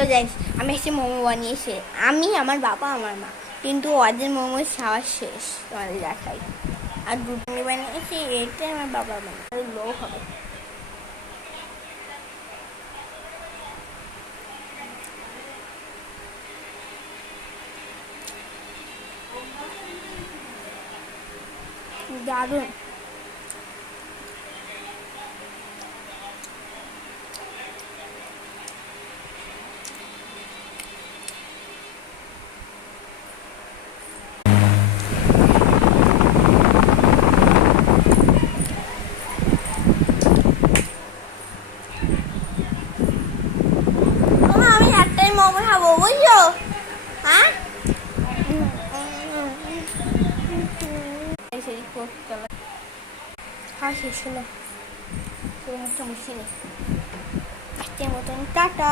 Hello guys, আমি একটি মোমো বানিয়েছি। আমি, আমার বাবা, আমার মা। কিন্তু ওদের মোমো খাওয়া শেষ, তোমাদের দেখাই। আর দুটো বানিয়েছি, এটা আমার বাবা বানিয়ে লো হবে। দারুণ। আমি একটাই মোমো খাবো, বুঝছো? হ্যাঁ, খাওয়া শেষ হলো। একটা মুশকিল, আজকের মতন টাটা।